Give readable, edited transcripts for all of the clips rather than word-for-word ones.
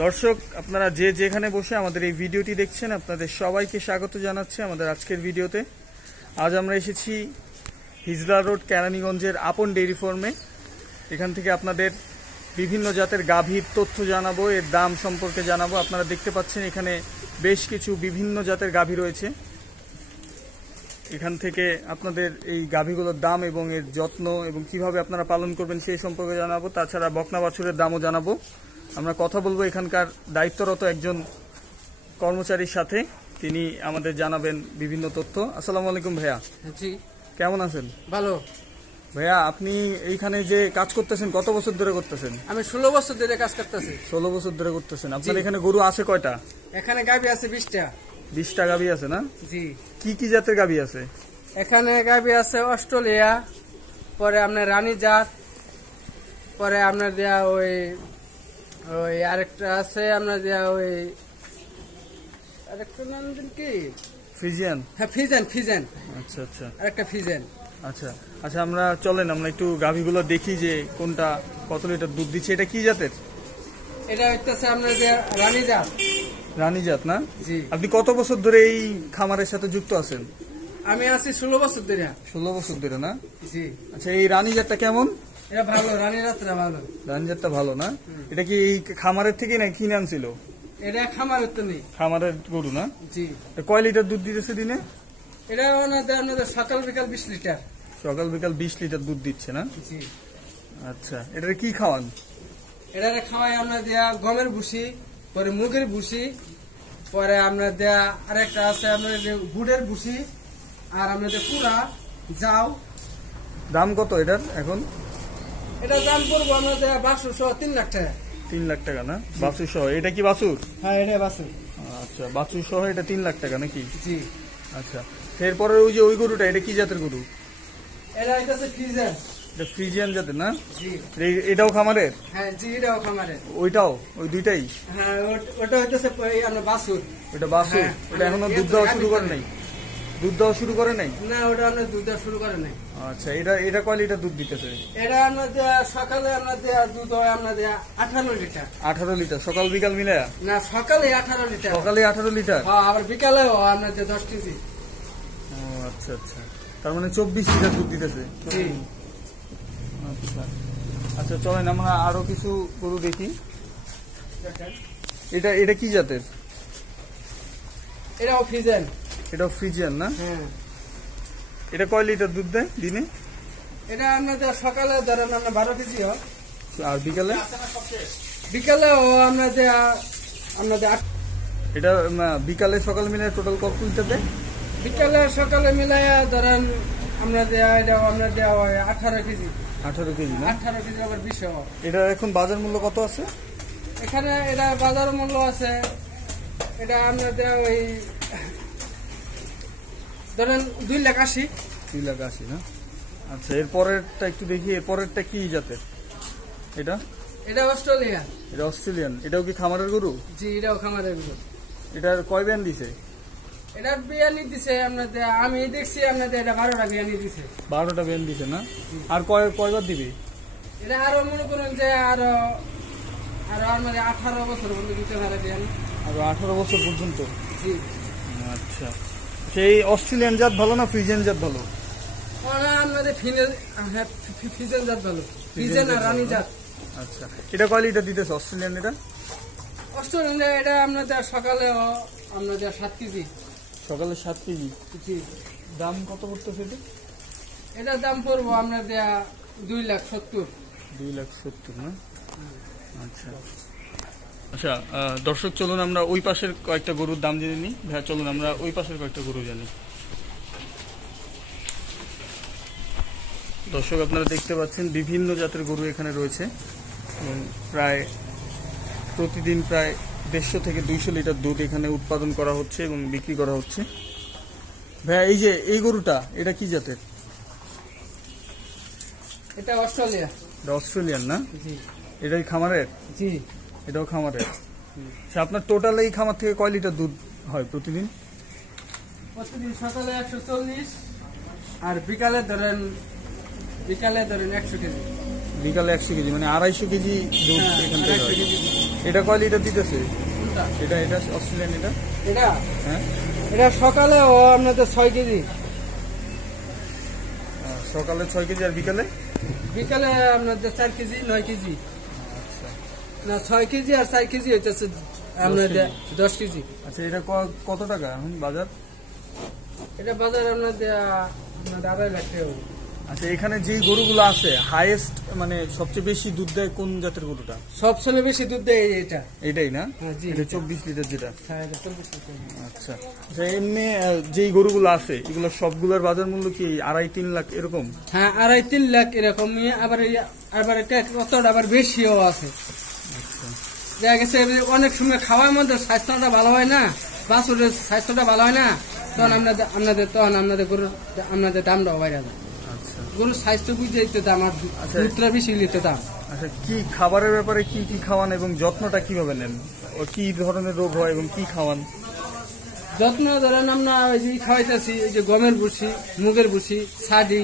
দর্শক আপনারা যে যেখানে বসে আমাদের এই ভিডিওটি দেখছেন আপনাদের সবাইকে স্বাগত জানাচ্ছি আমাদের আজকের ভিডিওতে। আজ আমরা এসেছি হিজলা রোড কেরানীগঞ্জের আপন ডেইরি ফার্মে। এখান থেকে আপনাদের বিভিন্ন জাতের গাভীর তথ্য জানাবো, এর দাম সম্পর্কে জানাবো। আপনারা দেখতে পাচ্ছেন এখানে বেশ কিছু বিভিন্ন জাতের গাভী রয়েছে। এখান থেকে আপনাদের এই গাভীগুলোর দাম এবং এর যত্ন এবং কিভাবে আপনারা পালন করবেন সেই সম্পর্কে জানাবো। তাছাড়া বকনা বাছুরের দামও জানাবো। আমরা কথা বলবো এখানকার দায়িত্বরত একজন কর্মচারীর সাথে, তিনি আমাদের জানাবেন বিভিন্ন তথ্য। আসসালামু আলাইকুম ভাইয়া। জি, কেমন আছেন? ভালো। ভাইয়া আপনি এইখানে যে কাজ করতেছেন কত বছর ধরে করতেছেন? আমি 16 বছর ধরে কাজ করতেছি। 16 বছর ধরে করতেছেন। আপনার এখানে গরু আছে কয়টা? এখানে গাভী আছে 20টা। 20টা গাভী আছে না? জি। কি কি জাতের গাভী আছে? এখানে গাভী আছে অস্ট্রেলিয়া, পরে আপনার রানী জাত, পরে আপনার দেয়া ওই আরেকটা আছে আপনার দেয়া ওই আরেকটা নাম কি ফ্রিজিয়ান। হ্যাঁ, ফিজেন। আচ্ছা আচ্ছা আরেকটা ফিজেন। আচ্ছা আচ্ছা, আমরা চলেন আমরা একটু গাভীগুলো দেখি যে কোনটা কত লিটার দুধ দিচ্ছে। এটা কি জাতের? এটা হচ্ছে আপনার দেয়া রানী জাত। রানী জাত না? জি। আপনি কত বছর ধরে এই খামারের সাথে যুক্ত আছেন? আমি আছি 16 বছর ধরে। 16 বছর ধরে না? জি। আচ্ছা, এই রানী জাতটা কেমন? এটা ভালো, রানী জাতটা ভালো। রানী জাতটা ভালো না? এটা কি এই খামারের থেকে না কিনে আনছিল? এটা খামারের তো নেই, খামারের গরু না? জি। কয় লিটার দুধ দিতেছে দিনে? এটা আপনাদের সকাল বিকাল 20 লিটার। সকাল বিকাল 20 লিটার দুধ দিচ্ছে না? জি। আচ্ছা, এটার কি খাওয়ান? এটা খাওয়াই আমরা দেয়া গমের ভুসি, পরে মুগের ভুসি, পরে আমরা দেয়া আরেকটা আছে আপনার গুড়ের ভুসি, আর আপনাদের পুরা যাও। দাম কত এটার এখন? এটা দাম পড়বো আমরা দেয়া 3 লাখ টাকা। 3 লাখ টাকা না? বাছুর সহ? এটা কি বাছুর? হ্যাঁ, এটা বাসু। আচ্ছা, বাছুর সহ এটা 3 লাখ টাকা নাকি? জি। আচ্ছা, এরপরে ওই যে ওই গরুটা, এটা কি জাতের গরু? এটা হইতেছে ফ্রিজার। এটা ফ্রিজিয়ান জাতের না? জি। এটাও খামারের? হ্যাঁ, জি, এটাও খামারে। ওইটাও? ওই দুইটাই? হ্যাঁ, ওটা হইতেছে আমরা বাসুর। ওটা বাছুর? হ্যাঁ, ওটা এখনো দুধ দেওয়া শুরু করে নাই? দুধ দেওয়া শুরু করে নাই? না, ওটা আমরা দুধ দেওয়া শুরু করে নাই। আচ্ছা, এটা কয় লিটার দুধ দিতেছে? এটা আমরা দেয়া সকালে আমরা দেয়া দুধ হয় আমরা দেয়া 18 লিটার। 18 লিটার সকাল বিকাল মিলে? না, সকালে 18 লিটার। সকালে 18 লিটার? হ্যাঁ, আবার বিকালেও আমরা দেয়া 10 কেজি। ও আচ্ছা আচ্ছা, তার মানে 24 লিটার দুধ দিতেছে। জি। আচ্ছা আচ্ছা, চলেন আমরা আরো কিছু গরু দেখি। এটা কি জাতের? এটাও ফ্রিজেন। এটাও ফ্রিজিয়ান না? হ্যাঁ। এটা কয় লিটার দুধ দেয় দিনে? এটা আপনাদের সকালে ধরেন আমরা 12 কেজি হয়, আর বিকালে? বিকালেও আপনাদের 8। এটা বিকালে সকাল মিলে টোটাল কত লিটার দেয়? বিকালে সকালে মিলাইয়া ধরেন আমরা দেয়া এটা আমরা দেওয়া হয় 18 কেজি। 18 কেজি না? 18 কেজি আবার 20 হয়। এটা এখন বাজার মূল্য কত আছে? এখানে এটা বাজার মূল্য আছে, এটা আমরা দেওয়া ওই ধরেন 2,80,000। 2,80,000 না? আচ্ছা, এর পরেরটা একটু দেখি। এর পরেরটা কি জাতের? এটা এটা অস্ট্রেলিয়া। এটা অস্ট্রেলিয়ান। এটাও কি খামারের গরু? জি, এটাও খামারের গরু। এটার কয় ব্যান দিছে? এটা বিয়ানি দিছে আপনাদের, আমি দেখছি আপনাদের এটা 12টা বিয়ানি দিছে। 12টা ব্যান দিছে না? আর কয়বার দিবে? এটা আরো মনে করেন যে আরো আমাদের 18 বছর পর্যন্ত দিতে পারে বিয়ানি। আর 18 বছর পর্যন্ত? জি। আচ্ছা, সেই অস্ট্রেলিয়ান জাত ভালো না ফ্রিজিয়ান জাত ভালো? আমাদের ফিজেন জাত ভালো, ফিজেন আর রানী জাত। আচ্ছা, এটা কয় লিটার দিতেছে অস্ট্রেলিয়ান? এটা অস্ট্রেলিয়া এটা আপনাদের সকালে আপনাদের 7 কেজি। সকালে 7 কেজি? জি। দাম কত পড়তেছে এটা? এটার দাম পড়বো আপনাদের 2,70,000। 2,70,000 না? আচ্ছা আচ্ছা, দর্শক চলুন আমরা ওই পাশের কয়েকটা গরুর দাম জেনে নিই। ভাইয়া চলুন আমরা ওই পাশের কয়েকটা গরু জানি। দর্শক আপনারা দেখতে পাচ্ছেন বিভিন্ন জাতের গরু এখানে রয়েছে এবং প্রায় প্রতিদিন প্রায় 150 থেকে 200 লিটার দুধ এখানে উৎপাদন করা হচ্ছে এবং বিক্রি করা হচ্ছে। ভাইয়া এই যে এই গরুটা, এটা কি জাতের? এটা অস্ট্রেলিয়া। এটা অস্ট্রেলিয়ান না? জি। এটাই খামারের? জি। এটাও খামারের। আচ্ছা, আপনার টোটাল এই খামার থেকে কয় লিটার দুধ হয় প্রতিদিন? প্রতিদিন সকালে 140 আর বিকালে ধরেন বিকালে ধরেন 100 কেজি। বিকালে 100 কেজি, মানে 250 কেজি দুধ হ্যাঁ, এখান থেকে 250 হয়। কেজি। এটা কয় লিটার দিতেছে? কোনটা? এটা অস্ট্রেলিয়ান এটা? এটা হ্যাঁ, এটা সকালে ও আপনাদের 6 কেজি, সকালে 6 কেজি আর বিকালে? বিকালে আপনাদের 4 কেজি 9 কেজি। আচ্ছা না 6 কেজি আর 4 কেজি হইতেছে আপনাদের 10 কেজি। আচ্ছা, এটা কত টাকা এখন বাজার? এটা বাজার আপনাদের 2.5 লাখ টাকা হবে। আচ্ছা, এখানে যেই গরুগুলো আছে হাইয়েস্ট মানে সবচেয়ে বেশি দুধ দেয় কোন জাতের গরুটা? সবচেয়ে বেশি দুধ দেয় এটা। এটাই না? হ্যাঁ, জি। এটা 24 লিটার যেটা। হ্যাঁ, এটা 24 লিটার। আচ্ছা আচ্ছা, এমনি যেই গরুগুলো আছে এগুলো সবগুলোর বাজার মূল্য কি 2.5-3 লাখ এরকম? হ্যাঁ, 2.5-3 লাখ এরকমই। আবার এটা কতটা আবার বেশিও আছে। আচ্ছা দেখা গেছে অনেক সময় খাওয়ার মধ্যে স্বাস্থ্যটা ভালো হয় না, বাছুরের স্বাস্থ্যটা ভালো হয় না, তখন আপনাদের গরুর আপনাদের দামটাও বাইরে যায়। আচ্ছা গরুর স্বাস্থ্য বুঝে দিতে দাম, আর আচ্ছা। দুধটা বেশি নিতে দাম। আচ্ছা, কি খাবারের ব্যাপারে কি খাওয়ান এবং যত্নটা কিভাবে নেন? ও কি ধরনের রোগ হয় এবং কি খাওয়ান? যত্ন ধরেন আমরা ওই যে খাওয়াইতেছি, ওই যে গমের ভুসি, মুগের ভুসি, ছাডি,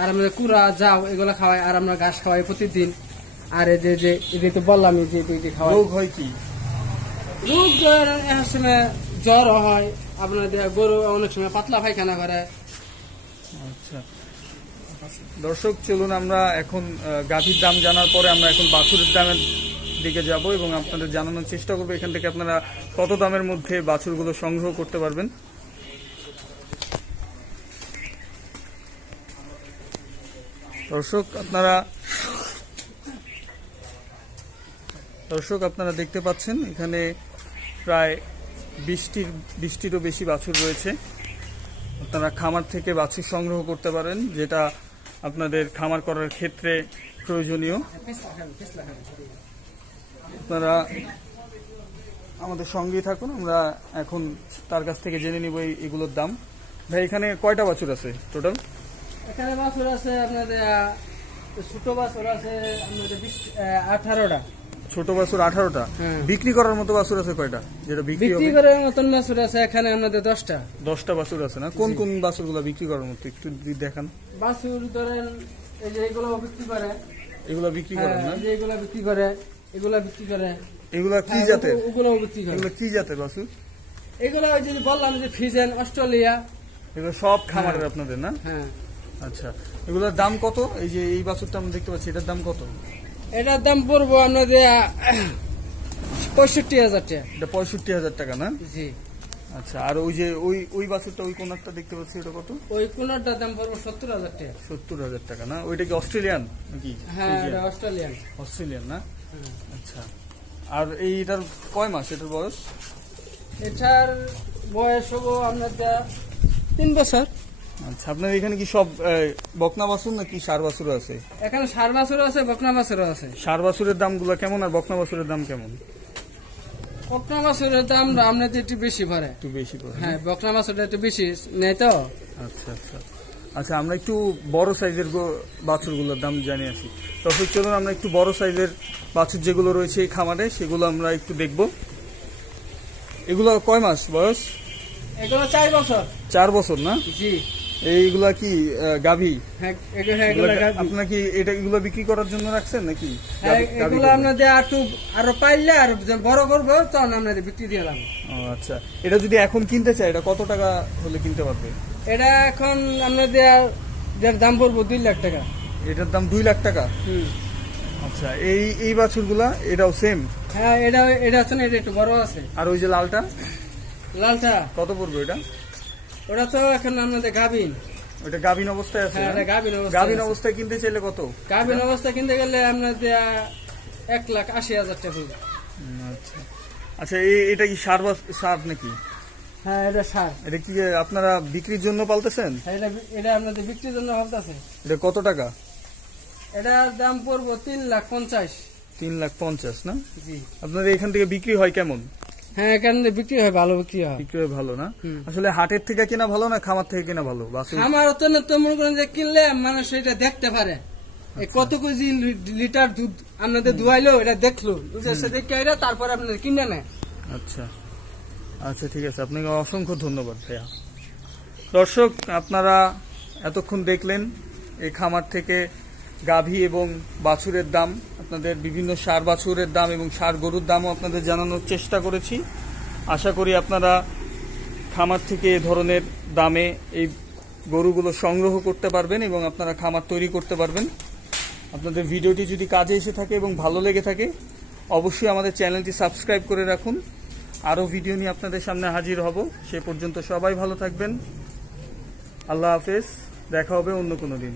আর আমরা কুড়া যাও এগুলো খাওয়াই, আর আমরা ঘাস খাওয়াই প্রতিদিন। আর এই যে এটা তো বললাম যে খাওয়াই। রোগ হয় কি? রোগ এক সময় জ্বর হয়, আপনাদের গরু অনেক সময় পাতলা পায়খানা করে। আচ্ছা দর্শক, চলুন আমরা এখন গাভীর দাম জানার পরে আমরা এখন বাছুরের দামের দিকে যাব এবং আপনাদের জানানোর চেষ্টা করবো এখান থেকে আপনারা কত দামের মধ্যে বাছুরগুলো সংগ্রহ করতে পারবেন। দর্শক আপনারা দেখতে পাচ্ছেন এখানে প্রায় 20টিরও বেশি বাছুর রয়েছে। আপনারা খামার থেকে বাছুর সংগ্রহ করতে পারেন, যেটা আপনাদের খামার করার ক্ষেত্রে প্রয়োজনীয়। আপনারা আমাদের সঙ্গেই থাকুন, আমরা এখন তার কাছ থেকে জেনে নিব এগুলোর দাম। ভাই, এখানে কয়টা বাছুর আছে টোটাল? এখানে বাছুর আছে আপনাদের ছোট বাছুর আছে আপনাদের 18টা। ছোট বাছুর 18টা। হ্যাঁ। বিক্রি করার মতো বাছুর আছে কয়টা, যেটা বিক্রি হবে? বিক্রি করার মতন বাছুর আছে এখানে আপনাদের 10টা। 10টা বাছুর আছে না? কোন কোন বাছুরগুলো বিক্রি করার মতো একটু দেখান। বাছুর ধরেন এই যে এগুলো বিক্রি করে। এগুলো বিক্রি করেন না? এই যে এগুলো বিক্রি করে, এগুলো বিক্রি করে। এগুলা কি হ্যাঁ, জাতের? ওগুলো বিক্রি করে। এগুলো কি জাতের বাছুর? এগুলো ওই যে বললাম যে ফ্রিজেন, অস্ট্রেলিয়া। এগুলো সব খামারের আপনাদের না? হ্যাঁ। আচ্ছা, এগুলোর দাম কত? এই যে এই বাছুরটা আমরা দেখতে পাচ্ছি, এটার দাম কত? এটার দাম পড়বো আপনাদের 65,000 টাকা। এটা 65,000 টাকা না? জি। আচ্ছা, আর ওই যে ওই বাছুরটা, ওই কোনারটা দেখতে পাচ্ছি, ওটা কত? ওই কোনটার দাম পড়বো 70,000 টাকা। 70,000 টাকা না? ওইটা কি অস্ট্রেলিয়ান নাকি? হ্যাঁ, এটা অস্ট্রেলিয়ান। অস্ট্রেলিয়ান না? আচ্ছা, আর এইটার কয় মাস এটার বয়স? এটার বয়স হবো আপনাদের 3 বছর। আচ্ছা, আপনার এখানে কি সব বকনা বাছুর নাকি ষাঁড় বাছুর আছে? এখানে ষাঁড় বাছুর আছে, বকনা বাছুর আছে। ষাঁড় বাছুরের দামগুলো কেমন আর বকনা বাছুরের দাম কেমন? বকনা বাছুরের দাম আপনাদের একটু বেশি পড়ে। একটু বেশি করে? হ্যাঁ, বকনা বাছুরটা একটু বেশি নেই তো। আচ্ছা আচ্ছা আচ্ছা, আমরা একটু বড় সাইজের বাছুরগুলোর দাম জানি আছি। তবে চলুন আমরা একটু বড় সাইজের বাছুর যেগুলো রয়েছে এই খামারে সেগুলো আমরা একটু দেখব। এগুলো কয় মাস বয়স? এগুলো 4 বছর। 4 বছর না? জি। এইগুলা কি গাভী? হ্যাঁ, এগুলো আপনার কি এগুলো বিক্রি করার জন্য রাখছেন নাকি? এগুলো আপনাদের আরো পাইলে আর বড় করবো তখন আপনাদের বিক্রি দিয়ে দিলাম। ও আচ্ছা, এটা যদি এখন কিনতে চাই এটা কত টাকা হলে কিনতে পারবে? এটা এখন আপনাদের যার দাম পড়বো 2 লাখ টাকা। এটার দাম 2 লাখ টাকা? আচ্ছা, এই বাছুরগুলা এটাও সেম? হ্যাঁ, এটা আছে না, এটা একটু বড় আছে। আর ওই যে লালটা? লালটা কত পড়বে এটা? ওটা তো এখন আপনাদের গাভিন। ওটা গাভিন অবস্থায় আছে? হ্যাঁ, এটা গাভিন অবস্থায়। গাভিন অবস্থায় কিনতে চাইলে কত? গাভিন অবস্থা কিনতে গেলে আপনাদের 1,80,000 টাকা। আচ্ছা আচ্ছা, এটা কি ষাঁড় নাকি? হ্যাঁ, এটা ষাঁড়। এটা কি আপনারা বিক্রির জন্য পালতেছেন? এটা আপনাদের বিক্রির জন্য ভাবতেছে। এটা কত টাকা? এটার দাম পড়বো 3,50,000। 3,50,000 না? জি। আপনাদের এখান থেকে বিক্রি হয় কেমন? হ্যাঁ, এখানে বিক্রি হয়, ভালো বিক্রি হয়। বিক্রি হয় ভালো না? আসলে হাটের থেকে কেনা ভালো না খামার থেকে কেনা ভালো? আমার তো মনে করেন যে কিনলে মানুষ এটা দেখতে পারে কত কেজি লিটার দুধ আপনাদের দুয়াইলো, এটা দেখলো, দেখে তারপরে আপনাদের কিনে নেয়। আচ্ছা আচ্ছা, ঠিক আছে, আপনাকে অসংখ্য ধন্যবাদ ভাইয়া। দর্শক, আপনারা এতক্ষণ দেখলেন এই খামার থেকে গাভী এবং বাছুরের দাম, আপনাদের বিভিন্ন ষাঁড় বাছুরের দাম এবং ষাঁড় গরুর দামও আপনাদের জানানোর চেষ্টা করেছি। আশা করি আপনারা খামার থেকে এ ধরনের দামে এই গরুগুলো সংগ্রহ করতে পারবেন এবং আপনারা খামার তৈরি করতে পারবেন। আপনাদের ভিডিওটি যদি কাজে এসে থাকে এবং ভালো লেগে থাকে অবশ্যই আমাদের চ্যানেলটি সাবস্ক্রাইব করে রাখুন। আরও ভিডিও নিয়ে আপনাদের সামনে হাজির হব। সে পর্যন্ত সবাই ভালো থাকবেন। আল্লাহ হাফেজ। দেখা হবে অন্য কোনো দিন।